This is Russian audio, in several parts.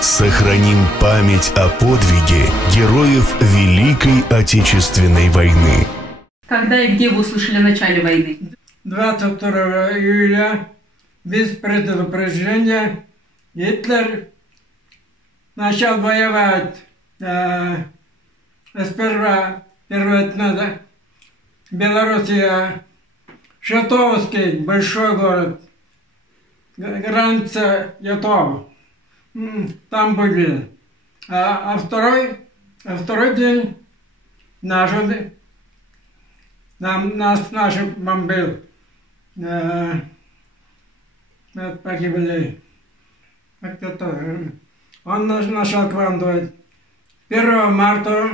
Сохраним память о подвиге героев Великой Отечественной войны. Когда и где вы услышали о начале войны? 22 июля без предупреждения Гитлер начал воевать. Сперва надо Белоруссия, Шатовский, большой город, граница Ятова. Там были. А второй день наши бомбил. Погибли. Он начал командовать. 1 марта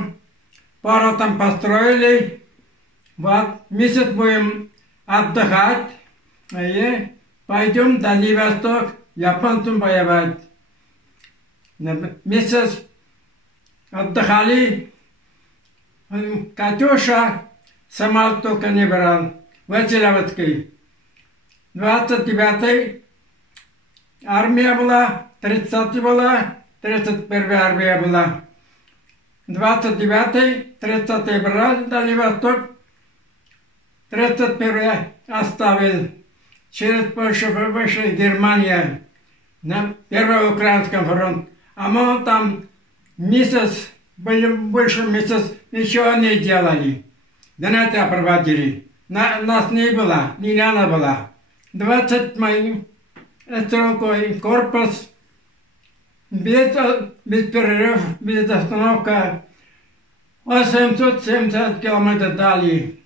пару там построили. Вот, месяц будем отдыхать. И пойдем в Дальний Восток, японцам воевать. Месяц отдыхали. Катюша сама только не брал. Василевский. 29-й армия была, 30-й была, 31-я армия была. 29-й, 30-й брал Дальний Восток, 31-й оставил. Через Польшу вышла Германия на Первый Украинский фронт. А мы там месяц, больше месяца ничего не делали. Занятия проводили. Нас не было, не надо было. 20 моих стрелкой корпус, без перерыв, без остановки, 870 километров дали.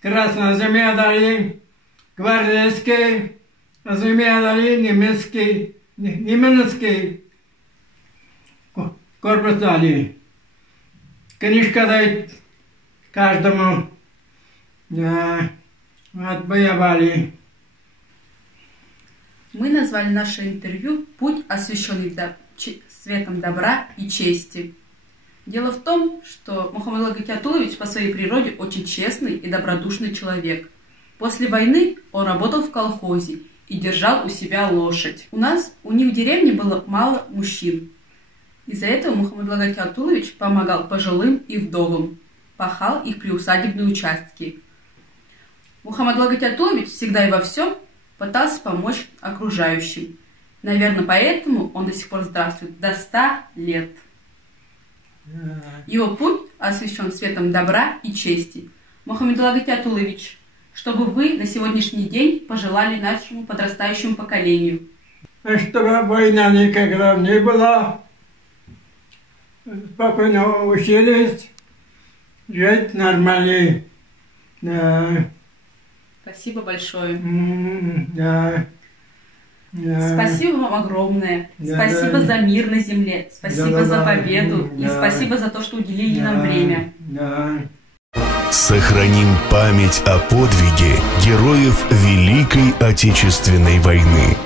Красная земля дали, гвардейский, земля дали, немецкий корпус дали. Книжка дают каждому. Отбоевали. Мы назвали наше интервью «Путь, освященный светом добра и чести». Дело в том, что Мухаммад Лагатиатулович по своей природе очень честный и добродушный человек. После войны он работал в колхозе и держал у себя лошадь. У них в деревне было мало мужчин. Из-за этого Мухаммад Лагатиатулович помогал пожилым и вдовам, пахал их приусадебные участки. Мухаммад Лагатиатулович всегда и во всем пытался помочь окружающим. Наверное, поэтому он до сих пор здравствует до 100 лет. Его путь освящен светом добра и чести. Мухаммад Лагатиатулович, чтобы вы на сегодняшний день пожелали нашему подрастающему поколению? Чтобы война никогда не была, спокойно учились, жить нормально. Спасибо большое. Да. Спасибо вам огромное. Спасибо за мир на земле. Спасибо за победу. И спасибо за то, что уделили нам время. Сохраним память о подвиге героев Великой Отечественной войны.